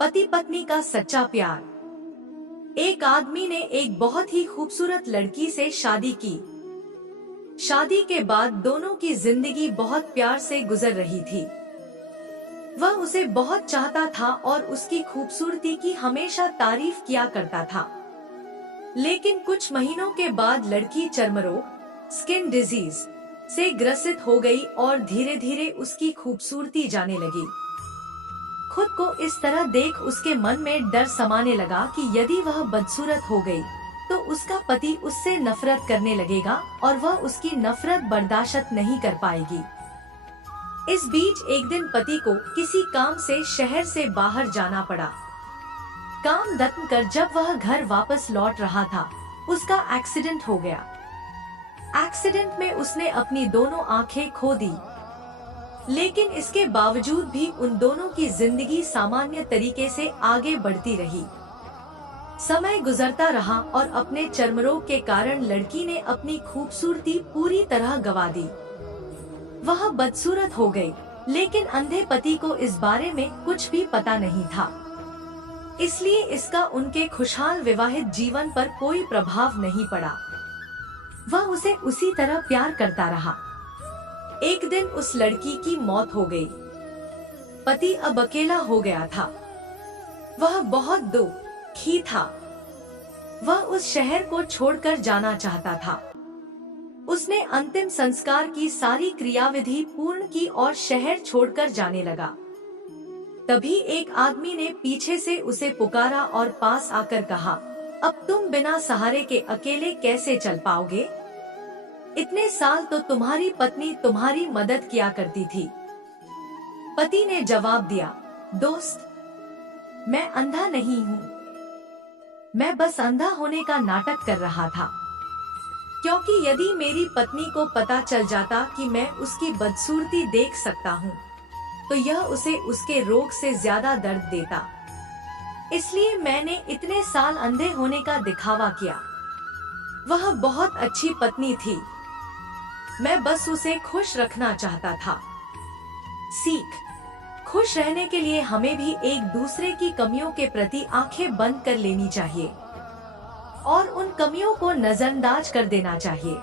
पति पत्नी का सच्चा प्यार। एक आदमी ने एक बहुत ही खूबसूरत लड़की से शादी की। शादी के बाद दोनों की जिंदगी बहुत प्यार से गुजर रही थी। वह उसे बहुत चाहता था और उसकी खूबसूरती की हमेशा तारीफ किया करता था। लेकिन कुछ महीनों के बाद लड़की चर्म रोग, स्किन डिजीज से ग्रसित हो गई और धीरे धीरे उसकी खूबसूरती जाने लगी। खुद को इस तरह देख उसके मन में डर समाने लगा कि यदि वह बदसूरत हो गई तो उसका पति उससे नफरत करने लगेगा और वह उसकी नफरत बर्दाश्त नहीं कर पाएगी। इस बीच एक दिन पति को किसी काम से शहर से बाहर जाना पड़ा। काम खत्म कर जब वह घर वापस लौट रहा था, उसका एक्सीडेंट हो गया। एक्सीडेंट में उसने अपनी दोनों आंखें खो दी। लेकिन इसके बावजूद भी उन दोनों की जिंदगी सामान्य तरीके से आगे बढ़ती रही। समय गुजरता रहा और अपने चर्मरोग के कारण लड़की ने अपनी खूबसूरती पूरी तरह गंवा दी। वह बदसूरत हो गई, लेकिन अंधे पति को इस बारे में कुछ भी पता नहीं था। इसलिए इसका उनके खुशहाल विवाहित जीवन पर कोई प्रभाव नहीं पड़ा। वह उसे उसी तरह प्यार करता रहा। एक दिन उस लड़की की मौत हो गई। पति अब अकेला हो गया था। वह बहुत दुखी था। वह उस शहर को छोड़कर जाना चाहता था। उसने अंतिम संस्कार की सारी क्रियाविधि पूर्ण की और शहर छोड़कर जाने लगा। तभी एक आदमी ने पीछे से उसे पुकारा और पास आकर कहा, अब तुम बिना सहारे के अकेले कैसे चल पाओगे? इतने साल तो तुम्हारी पत्नी तुम्हारी मदद किया करती थी। पति ने जवाब दिया, दोस्त, मैं अंधा नहीं हूँ। मैं बस अंधा होने का नाटक कर रहा था, क्योंकि यदि मेरी पत्नी को पता चल जाता कि मैं उसकी बदसूरती देख सकता हूँ, तो यह उसे उसके रोग से ज्यादा दर्द देता। इसलिए मैंने इतने साल अंधे होने का दिखावा किया। वह बहुत अच्छी पत्नी थी। मैं बस उसे खुश रखना चाहता था। सीख: खुश रहने के लिए हमें भी एक दूसरे की कमियों के प्रति आंखें बंद कर लेनी चाहिए और उन कमियों को नजरअंदाज कर देना चाहिए।